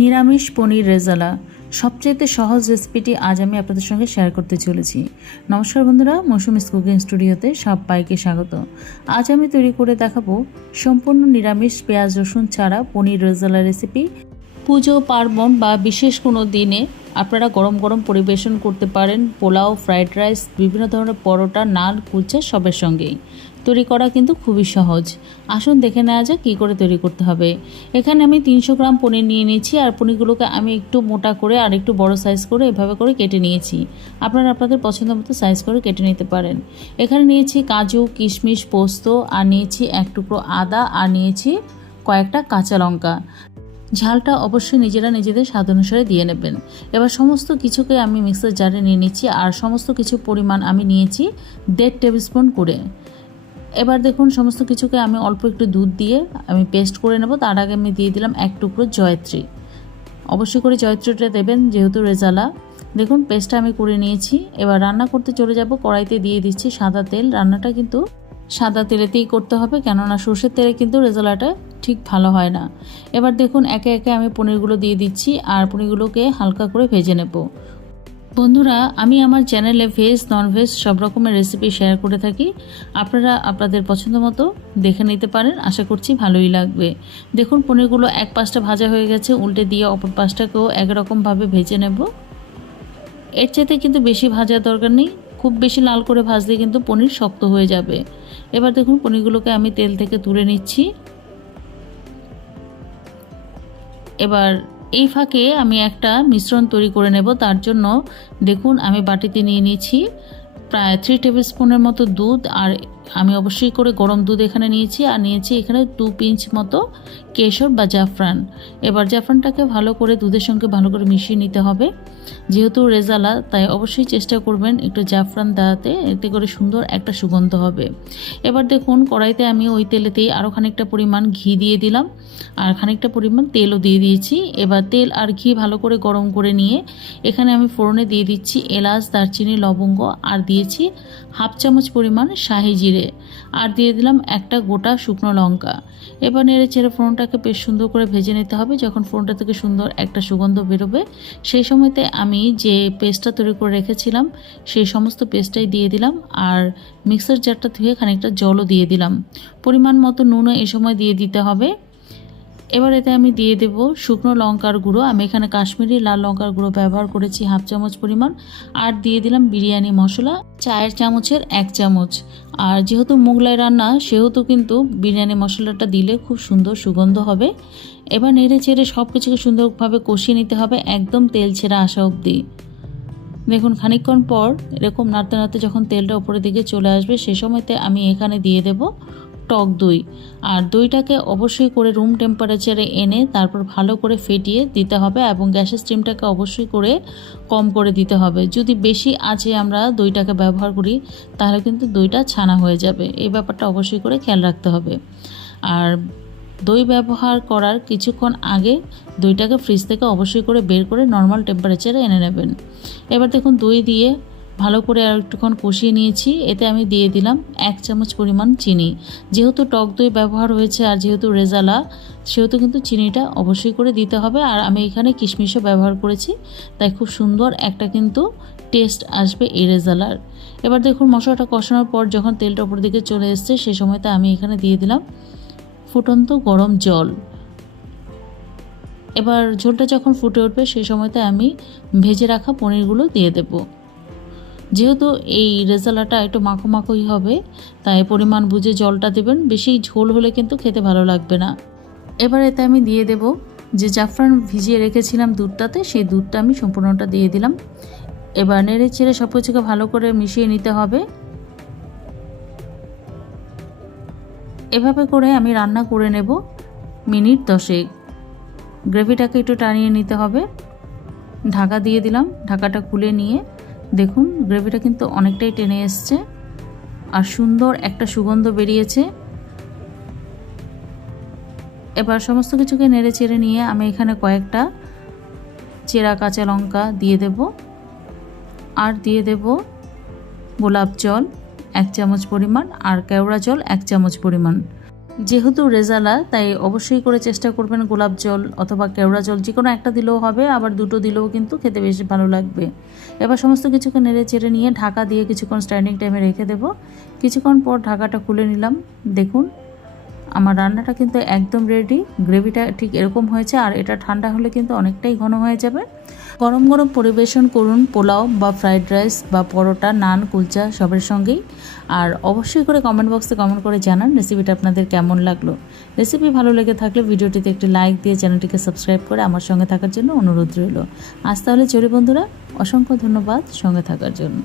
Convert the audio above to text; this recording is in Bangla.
নিরামিষ পনির রেজালা, সবচাইতে সহজ রেসিপিটি আজ আমি আপনাদের সঙ্গে শেয়ার করতে চলেছি। নমস্কার বন্ধুরা, মৌসুমি কুকিং স্টুডিওতে সবাইকে স্বাগত। আজ আমি তৈরি করে দেখাবো সম্পূর্ণ নিরামিষ পেঁয়াজ, রসুন ছাড়া পনির রেজালা রেসিপি পুজো, পার্বণ বা বিশেষ কোনো দিনে আপনারা গরম গরম পরিবেশন করতে পারেন, পোলাও ফ্রাইড রাইস বিভিন্ন ধরনের পরোটা, নান, কুলচা সবের সঙ্গেই। তৈরি করা কিন্তু খুবই সহজ। আসুন দেখে নেওয়া যাক কী করে তৈরি করতে হবে। এখানে আমি তিনশো গ্রাম পনির নিয়ে নিয়েছি আর পনিরগুলোকে আমি একটু মোটা করে আর একটু বড় সাইজ করে এভাবে করে কেটে নিয়েছি। আপনারা আপনাদের পছন্দ মতো সাইজ করে কেটে নিতে পারেন। এখানে নিয়েছি কাজু, কিশমিশ, পোস্ত, আর নিয়েছি এক টুকরো আদা, আর নিয়েছি কয়েকটা কাঁচা লঙ্কা। ঝালটা অবশ্যই নিজেরা নিজেদের স্বাদ অনুসারে দিয়ে নেবেন। এবার সমস্ত কিছুকে আমি মিক্সার জারে নিয়ে নিচ্ছি আর সমস্ত কিছু পরিমাণ আমি নিয়েছি দেড় টেবিল স্পুন করে। এবার দেখুন সমস্ত কিছুকে আমি অল্প একটু দুধ দিয়ে আমি পেস্ট করে নেব। তার আগে আমি দিয়ে দিলাম এক টুকরো জয়ত্রী। অবশ্যই করে জয়ত্রীটা দেবেন যেহেতু রেজালা। দেখুন পেস্টটা আমি করে নিয়েছি। এবার রান্না করতে চলে যাব। কড়াইতে দিয়ে দিচ্ছি সাদা তেল। রান্নাটা কিন্তু সাদা তেলেতেই করতে হবে, কেননা সর্ষের তেলে কিন্তু রেজালাটা ঠিক ভালো হয় না। এবার দেখুন একে একে আমি পনিরগুলো দিয়ে দিচ্ছি আর পনিরগুলোকে হালকা করে ভেজে নেব। বন্ধুরা, আমি আমার চ্যানেলে ভেজ নন ভেজ সব রকমের রেসিপি শেয়ার করে থাকি। আপনারা আপনাদের পছন্দ মতো দেখে নিতে পারেন। আশা করছি ভালোই লাগবে। দেখুন, পনিরগুলো এক পাশটা ভাজা হয়ে গেছে। উল্টে দিয়ে অপর পাশটাকেও একরকমভাবে ভেজে নেব। এর চাইতে কিন্তু বেশি ভাজার দরকার নেই। খুব বেশি লাল করে ভাজলে কিন্তু পনির শক্ত হয়ে যাবে। এবার দেখুন, পনিরগুলোকে আমি তেল থেকে তুলে নিচ্ছি। এবার এই ফাঁকে আমি একটা মিশ্রণ তৈরি করে নেব, তার জন্য দেখুন আমি বাটিতে নিয়ে নিয়েছি প্রায় থ্রি টেবিল স্পুনের মতো দুধ আর আমি অবশ্যই করে গরম দুধ এখানে নিয়েছি আর নিয়েছি এখানে টু পিঞ্চ মতো কেশর বা জাফরান। এবার জাফরানটাকে ভালো করে দুধের সঙ্গে ভালো করে মিশিয়ে নিতে হবে। যেহেতু রেজালা, তাই অবশ্যই চেষ্টা করবেন একটু জাফরান দেওয়াতে। এতে করে সুন্দর একটা সুগন্ধ হবে। এবার দেখুন, কড়াইতে আমি ওই তেলেতেই আরও খানিকটা পরিমাণ ঘি দিয়ে দিলাম। আর খানিকটা পরিমাণ তেলও দিয়ে দিয়েছি। এবার তেল আর ঘি ভালো করে গরম করে নিয়ে এখানে আমি ফোড়নে দিয়ে দিচ্ছি এলাচ, দারচিনি, লবঙ্গ। আর দিয়েছি হাফ চামচ পরিমাণ শাহি জিরে। আর দিয়ে দিলাম একটা গোটা শুকনো লঙ্কা। এবার নেড়ে ছেড়ে ফোড়নটাকে বেশ সুন্দর করে ভেজে নিতে হবে। যখন ফোড়নটা থেকে সুন্দর একটা সুগন্ধ বেরোবে, সেই সময়তে আমি যে পেস্টটা তৈরি করে রেখেছিলাম, সেই সমস্ত পেস্টটাই দিয়ে দিলাম। আর মিক্সার জারটা ধুয়ে খানিকটা জলও দিয়ে দিলাম। পরিমাণ মতো নুনও এ সময় দিয়ে দিতে হবে। এবার এতে আমি দিয়ে দেব শুকনো লঙ্কার গুঁড়ো। আমি এখানে কাশ্মীরি লাল লঙ্কার গুঁড়ো ব্যবহার করেছি হাফ চামচ পরিমাণ। আর দিয়ে দিলাম বিরিয়ানি মশলা, চায়ের চামচের এক চামচ। আর যেহেতু মোগলাই রান্না, সেহেতু কিন্তু বিরিয়ানি মশলাটা দিলে খুব সুন্দর সুগন্ধ হবে। এবার নেড়ে চেড়ে সব কিছুকে সুন্দরভাবে কষিয়ে নিতে হবে একদম তেল ছেড়ে আসা অবধি। দেখুন, খানিকক্ষণ পর এরকম নাড়তে নাড়তে যখন তেলটা উপরের দিকে চলে আসবে, সে সময়তে আমি এখানে দিয়ে দেব টক দই। আর দইটাকে অবশ্যই করে রুম টেম্পারেচারে এনে তারপর ভালো করে ফেটিয়ে দিতে হবে এবং গ্যাসের স্টিমটাকে অবশ্যই করে কম করে দিতে হবে। যদি বেশি আঁচে আমরা দইটাকে ব্যবহার করি, তাহলে কিন্তু দইটা ছানা হয়ে যাবে। এই ব্যাপারটা অবশ্যই করে খেয়াল রাখতে হবে। আর দই ব্যবহার করার কিছুক্ষণ আগে দইটাকে ফ্রিজ থেকে অবশ্যই করে বের করে নর্মাল টেম্পারেচারে এনে নেবেন। এবার দেখুন দই দিয়ে ভালো করে আর একটুক্ষণ কষিয়ে নিয়েছি। এতে আমি দিয়ে দিলাম এক চামচ পরিমাণ চিনি। যেহেতু টক দই ব্যবহার হয়েছে আর যেহেতু রেজালা, সেহেতু কিন্তু চিনিটা অবশ্যই করে দিতে হবে। আর আমি এখানে কিশমিশও ব্যবহার করেছি। তাই খুব সুন্দর একটা কিন্তু টেস্ট আসবে এই রেজালার। এবার দেখুন মশলাটা কষানোর পর যখন তেলটা উপর দিকে চলে এসছে সেই সময়তে আমি এখানে দিয়ে দিলাম ফুটন্ত গরম জল। এবার ঝোলটা যখন ফুটে উঠবে সেই সময়তে আমি ভেজে রাখা পনিরগুলো দিয়ে দেব। যেহেতু এই রেজালাটা একটু মাখো মাখোই হবে, তাই পরিমাণ বুঝে জলটা দেবেন। বেশি ঝোল হলে কিন্তু খেতে ভালো লাগবে না। এবার এতে আমি দিয়ে দেব যে জাফরান ভিজিয়ে রেখেছিলাম দুধটাতে, সেই দুধটা আমি সম্পূর্ণটা দিয়ে দিলাম। এবার নেড়ে চেড়ে সব কিছুকে ভালো করে মিশিয়ে নিতে হবে। এভাবে করে আমি রান্না করে নেব মিনিট দশেক। গ্রেভিটাকে একটু টানিয়ে নিতে হবে। ঢাকা দিয়ে দিলাম, ঢাকাটা খুলে নিয়ে দেখুন গ্রেভিটা কিন্তু অনেকটাই টেনে এসছে আর সুন্দর একটা সুগন্ধ বেরিয়েছে। এবার সমস্ত কিছুকে নেড়ে চেড়ে নিয়ে আমি এখানে কয়েকটা চেরা কাঁচা লঙ্কা দিয়ে দেব আর দিয়ে দেব গোলাপ জল এক চামচ পরিমাণ আর কেওড়া জল এক চামচ পরিমাণ। যেহেতু রেজালা, তাই অবশ্যই করে চেষ্টা করবেন গোলাপ জল অথবা কেওড়া জল, যে কোনো একটা দিলেও হবে, আবার দুটো দিলেও কিন্তু খেতে বেশি ভালো লাগবে। এবার সমস্ত কিছুকে নেড়ে চেড়ে নিয়ে ঢাকা দিয়ে কিছুক্ষণ স্ট্যান্ডিং টাইমে রেখে দেবো। কিছুক্ষণ পর ঢাকাটা খুলে নিলাম। দেখুন, আমার রান্নাটা কিন্তু একদম রেডি গ্রেভিটা ঠিক এরকম হয়েছে, আর এটা ঠান্ডা হলে কিন্তু অনেকটাই ঘন হয়ে যাবে। গরম গরম পরিবেশন করুন, পোলাও বা ফ্রাইড রাইস বা পরোটা, নান, কুলচা, সবের সঙ্গেই। আর অবশ্যই করে কমেন্ট বক্সে কমেন্ট করে জানান রেসিপিটা আপনাদের কেমন লাগল। রেসিপি ভালো লেগে থাকলে ভিডিওটিতে একটি লাইক দিয়ে চ্যানেলটিকে সাবস্ক্রাইব করে আমার সঙ্গে থাকার জন্য অনুরোধ রইল। আজ তাহলে চলি বন্ধুরা, অসংখ্য ধন্যবাদ সঙ্গে থাকার জন্য।